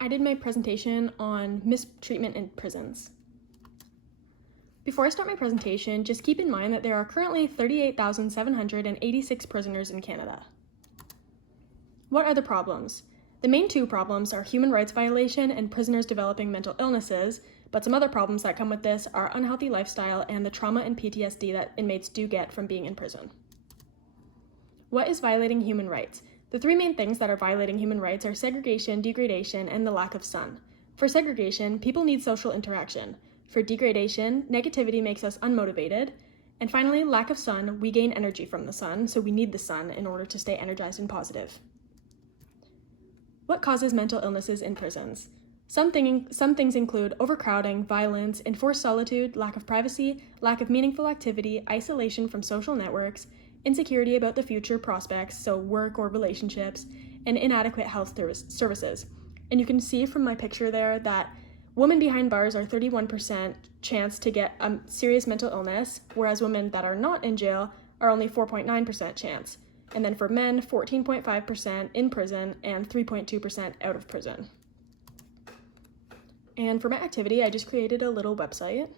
I did my presentation on mistreatment in prisons. Before I start my presentation, just keep in mind that there are currently 38,786 prisoners in Canada. What are the problems? The main two problems are human rights violation and prisoners developing mental illnesses, but some other problems that come with this are unhealthy lifestyle and the trauma and PTSD that inmates do get from being in prison. What is violating human rights? The three main things that are violating human rights are segregation, degradation, and the lack of sun. For segregation, people need social interaction. For degradation, negativity makes us unmotivated. And finally, lack of sun, we gain energy from the sun, so we need the sun in order to stay energized and positive. What causes mental illnesses in prisons? Some things include overcrowding, violence, enforced solitude, lack of privacy, lack of meaningful activity, isolation from social networks, insecurity about the future prospects, so work or relationships, and inadequate health services. And you can see from my picture there that women behind bars are 31% chance to get a serious mental illness, whereas women that are not in jail are only 4.9% chance. And then for men, 14.5% in prison and 3.2% out of prison. And for my activity, I just created a little website.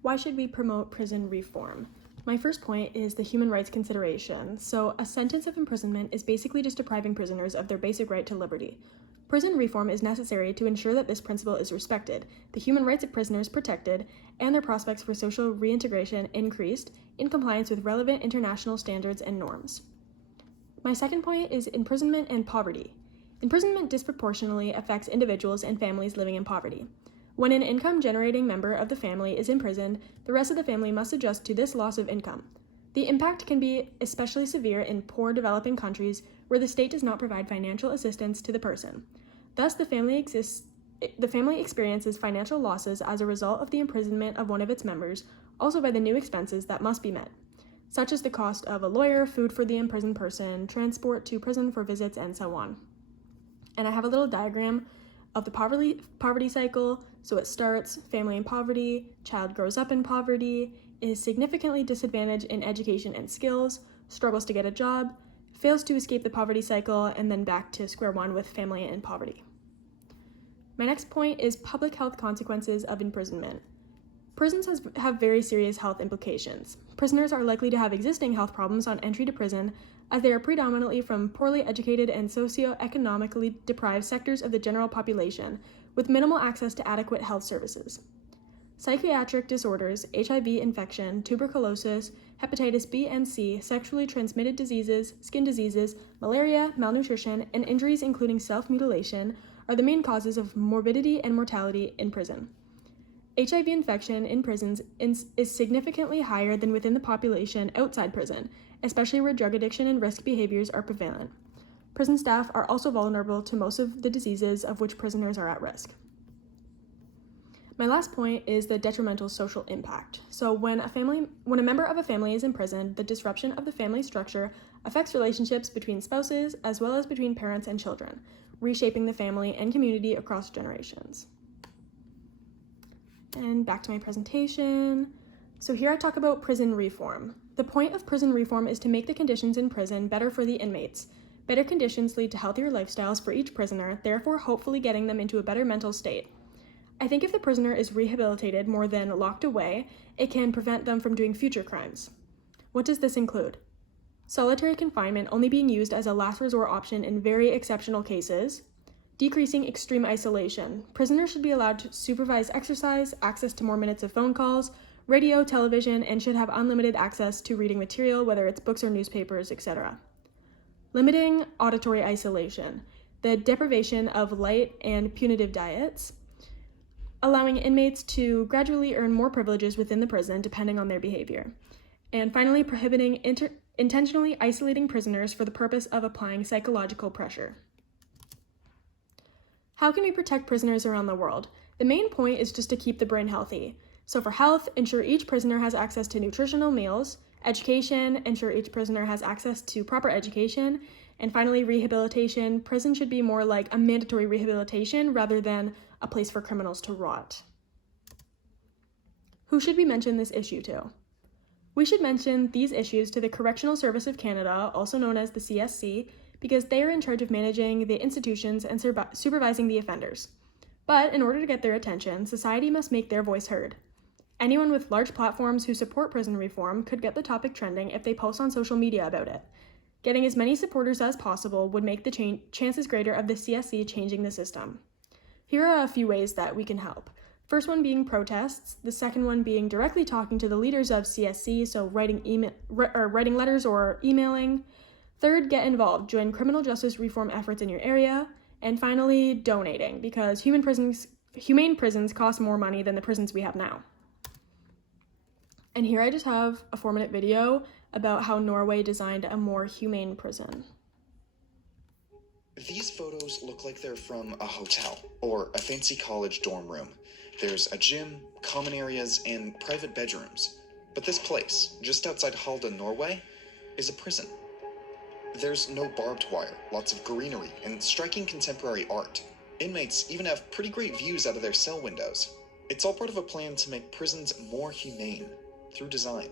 Why should we promote prison reform? My first point is the human rights consideration. So a sentence of imprisonment is basically just depriving prisoners of their basic right to liberty. Prison reform is necessary to ensure that this principle is respected, the human rights of prisoners protected, and their prospects for social reintegration increased in compliance with relevant international standards and norms. My second point is imprisonment and poverty. Imprisonment disproportionately affects individuals and families living in poverty. When an income-generating member of the family is imprisoned, the rest of the family must adjust to this loss of income. The impact can be especially severe in poor developing countries where the state does not provide financial assistance to the person. Thus, the family experiences financial losses as a result of the imprisonment of one of its members, also by the new expenses that must be met, such as the cost of a lawyer, food for the imprisoned person, transport to prison for visits, and so on. And I have a little diagram of the poverty cycle. So it starts family in poverty, child grows up in poverty, is significantly disadvantaged in education and skills, struggles to get a job, fails to escape the poverty cycle, and then back to square one with family in poverty. My next point is public health consequences of imprisonment. Prisons have very serious health implications. Prisoners are likely to have existing health problems on entry to prison, as they are predominantly from poorly educated and socioeconomically deprived sectors of the general population, with minimal access to adequate health services. Psychiatric disorders, HIV infection, tuberculosis, hepatitis B and C, sexually transmitted diseases, skin diseases, malaria, malnutrition, and injuries including self-mutilation are the main causes of morbidity and mortality in prison. HIV infection in prisons is significantly higher than within the population outside prison, especially where drug addiction and risk behaviors are prevalent. Prison staff are also vulnerable to most of the diseases of which prisoners are at risk. My last point is the detrimental social impact. So when a member of a family is in prison, the disruption of the family structure affects relationships between spouses as well as between parents and children, reshaping the family and community across generations. And back to my presentation. So here I talk about prison reform. The point of prison reform is to make the conditions in prison better for the inmates. Better conditions lead to healthier lifestyles for each prisoner, therefore hopefully getting them into a better mental state. I think if the prisoner is rehabilitated more than locked away, it can prevent them from doing future crimes. What does this include? Solitary confinement only being used as a last resort option in very exceptional cases. Decreasing extreme isolation. Prisoners should be allowed to supervise exercise, access to more minutes of phone calls, radio, television, and should have unlimited access to reading material, whether it's books or newspapers, etc. Limiting auditory isolation. The deprivation of light and punitive diets. Allowing inmates to gradually earn more privileges within the prison depending on their behavior. And finally, prohibiting intentionally isolating prisoners for the purpose of applying psychological pressure. How can we protect prisoners around the world? The main point is just to keep the brain healthy. So for health, ensure each prisoner has access to nutritional meals. Education, ensure each prisoner has access to proper education. And finally, rehabilitation. Prison should be more like a mandatory rehabilitation rather than a place for criminals to rot. Who should we mention this issue to? We should mention these issues to the Correctional Service of Canada, also known as the CSC, because they are in charge of managing the institutions and supervising the offenders. But in order to get their attention, society must make their voice heard. Anyone with large platforms who support prison reform could get the topic trending if they post on social media about it. Getting as many supporters as possible would make the chances greater of the CSC changing the system. Here are a few ways that we can help. First one being protests, the second one being directly talking to the leaders of CSC, so writing letters or emailing. Third, get involved, join criminal justice reform efforts in your area. And finally, donating, because humane prisons cost more money than the prisons we have now. And here I just have a 4-minute video about how Norway designed a more humane prison. These photos look like they're from a hotel or a fancy college dorm room. There's a gym, common areas, and private bedrooms. But this place, just outside Halden, Norway, is a prison. There's no barbed wire, lots of greenery, and striking contemporary art. Inmates even have pretty great views out of their cell windows. It's all part of a plan to make prisons more humane through design.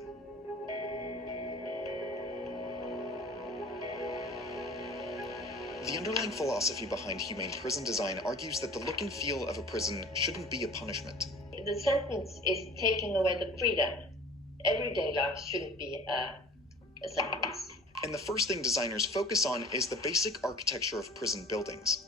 The underlying philosophy behind humane prison design argues that the look and feel of a prison shouldn't be a punishment. The sentence is taking away the freedom. Everyday life shouldn't be a sentence. And the first thing designers focus on is the basic architecture of prison buildings.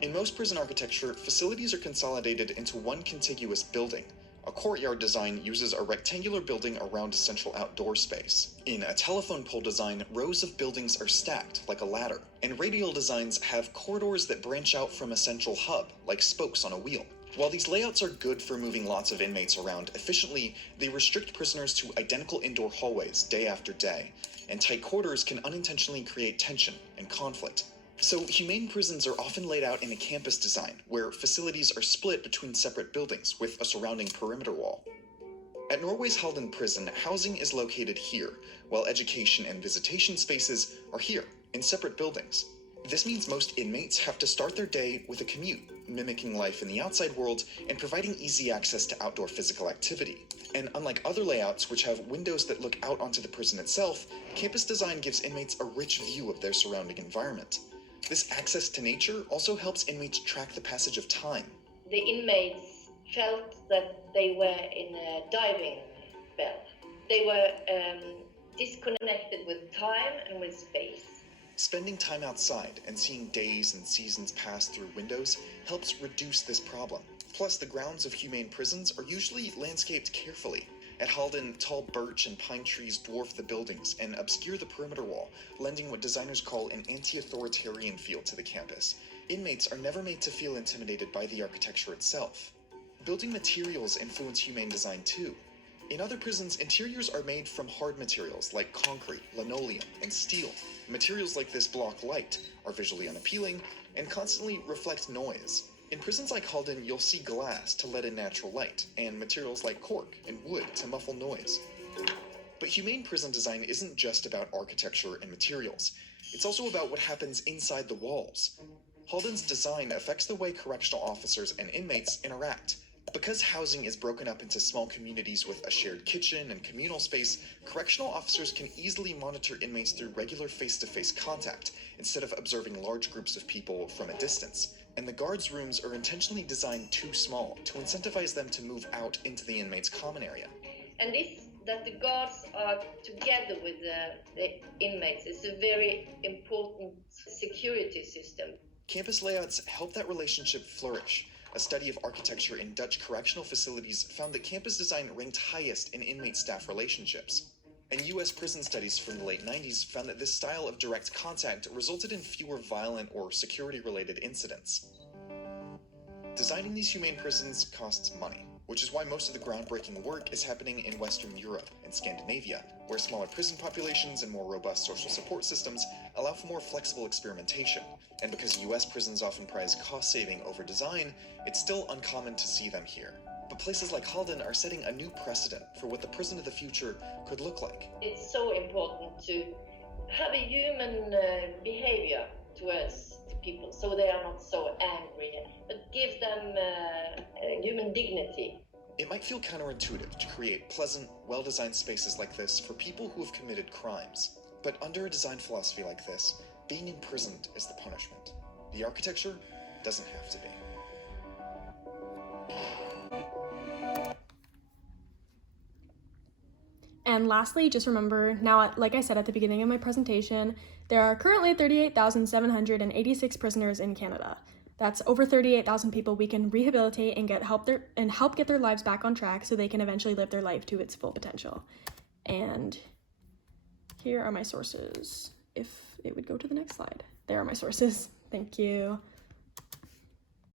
In most prison architecture, facilities are consolidated into one contiguous building. A courtyard design uses a rectangular building around a central outdoor space. In a telephone pole design, rows of buildings are stacked like a ladder, and radial designs have corridors that branch out from a central hub, like spokes on a wheel. While these layouts are good for moving lots of inmates around efficiently, they restrict prisoners to identical indoor hallways day after day, and tight quarters can unintentionally create tension and conflict. So, humane prisons are often laid out in a campus design, where facilities are split between separate buildings with a surrounding perimeter wall. At Norway's Halden prison, housing is located here, while education and visitation spaces are here, in separate buildings. This means most inmates have to start their day with a commute, mimicking life in the outside world and providing easy access to outdoor physical activity. And unlike other layouts, which have windows that look out onto the prison itself, campus design gives inmates a rich view of their surrounding environment. This access to nature also helps inmates track the passage of time. The inmates felt that they were in a diving bell. They were disconnected with time and with space. Spending time outside and seeing days and seasons pass through windows helps reduce this problem. Plus, the grounds of humane prisons are usually landscaped carefully. At Halden, tall birch and pine trees dwarf the buildings and obscure the perimeter wall, lending what designers call an anti-authoritarian feel to the campus. Inmates are never made to feel intimidated by the architecture itself. Building materials influence humane design too. In other prisons, interiors are made from hard materials like concrete, linoleum, and steel. Materials like this block light, are visually unappealing, and constantly reflect noise. In prisons like Halden, you'll see glass to let in natural light, and materials like cork and wood to muffle noise. But humane prison design isn't just about architecture and materials. It's also about what happens inside the walls. Halden's design affects the way correctional officers and inmates interact. Because housing is broken up into small communities with a shared kitchen and communal space, correctional officers can easily monitor inmates through regular face-to-face contact, instead of observing large groups of people from a distance. And the guards' rooms are intentionally designed too small to incentivize them to move out into the inmates' common area. And this, that the guards are together with the inmates, is a very important security system. Campus layouts help that relationship flourish. A study of architecture in Dutch correctional facilities found that campus design ranked highest in inmate-staff relationships. And U.S. prison studies from the late 90s found that this style of direct contact resulted in fewer violent or security-related incidents. Designing these humane prisons costs money, which is why most of the groundbreaking work is happening in Western Europe and Scandinavia, where smaller prison populations and more robust social support systems allow for more flexible experimentation. And because U.S. prisons often prize cost-saving over design, it's still uncommon to see them here. But places like Halden are setting a new precedent for what the prison of the future could look like. It's so important to have a human behavior towards people, so they are not so angry, but give them human dignity. It might feel counterintuitive to create pleasant, well-designed spaces like this for people who have committed crimes. But under a design philosophy like this, being imprisoned is the punishment. The architecture doesn't have to be. And lastly, just remember, now, like I said at the beginning of my presentation, there are currently 38,786 prisoners in Canada. That's over 38,000 people we can rehabilitate and help get their lives back on track so they can eventually live their life to its full potential. And here are my sources. If it would go to the next slide. There are my sources. Thank you.